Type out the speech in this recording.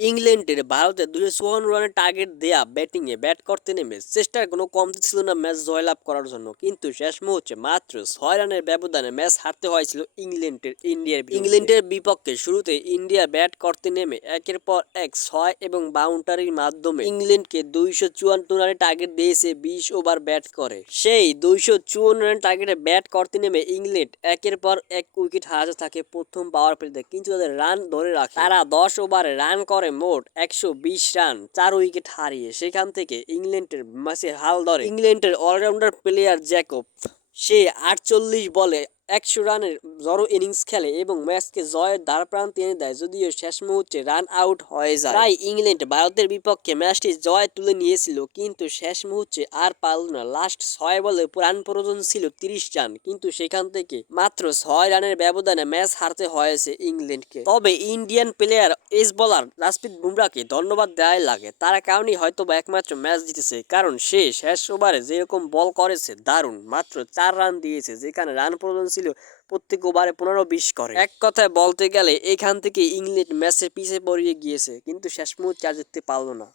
ইংল্যান্ডের ভারতে ২৫৪ রানের টার্গেট দেয়া ব্যাটিংয়ে ব্যাট করতে নেমে চেষ্টার কোনো কমতি ছিল না ম্যাচ জয়লাভ করার জন্য, কিন্তু শেষ মুহূর্তে মাত্র ৬ রানের ব্যবধানে ম্যাচ হারতে হয়েছিল ইংল্যান্ডের বিপক্ষে। শুরুতে ইন্ডিয়া ব্যাট করতে নেমে একের পর এক ৬ এবং বাউন্ডারির মাধ্যমে ইংল্যান্ডকে ২৫৪ রানের টার্গেট দিয়েছে ২০ ওভার ব্যাট করে। সেই ২৫৪ রানের টার্গেটে ব্যাট করতে নেমে ইংল্যান্ড একের পর এক উইকেট হারাতে থাকে প্রথম পাওয়ার প্লেতে, কিন্তু তাদের রান ধরে রাখে। তারা ১০ ওভারে রান করে মোট ১২০ রান ৪ উইকেট হারিয়ে। সেখান থেকে ইংল্যান্ডের ম্যাচে হাল ধরে ইংল্যান্ডের অলরাউন্ডার প্লেয়ার জ্যাকব। সে ৪৮ বলে ১০০ রানের জড়ো ইনিংস খেলে এবং ম্যাচকে জয়ের দ্বারপ্রান্তে এনে দেয়, যদিও শেষ মুহূর্তে রান আউট হয়ে যায়। তাই ইংল্যান্ড ভারতের বিপক্ষে ম্যাচটি জয় তুলে নিয়েছিল, কিন্তু শেষ মুহূর্তে আর পারল না। লাস্ট ৬ বলে রান প্রয়োজন ছিল ৩০ রান, কিন্তু সেখান থেকে মাত্র ৬ রানের ব্যবধানে ম্যাচ হারতে হয়েছে ইংল্যান্ডকে। তবে Indian player ace bowler Jasprit বুমরাহকে ধন্যবাদ দেওয়াই লাগে। তার কারণেই হয়তোবা একমাত্র ম্যাচ জিতেছে, কারণ সে শেষ ওভারে যেরকম বল করেছে দারুণ। মাত্র ৪ রান দিয়েছে, যেখানে রান প্রয়োজন ছিল প্রত্যেক ওভারে ১৫-২০ করে। এক কথায় বলতে গেলে এখান থেকে ইংল্যান্ড ম্যাচের পিছে পড়িয়ে গিয়েছে, কিন্তু শেষ মুহূর্তে আর জিততে পারল না।